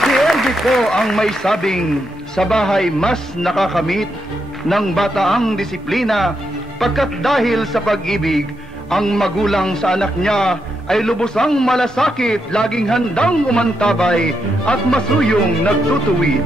Si Elvie po ang may sabing, sa bahay mas nakakamit ng bata ang disiplina, pagkat dahil sa pag-ibig, ang magulang sa anak niya ay lubusang malasakit, laging handang umantabay at masuyong nagtutuwid.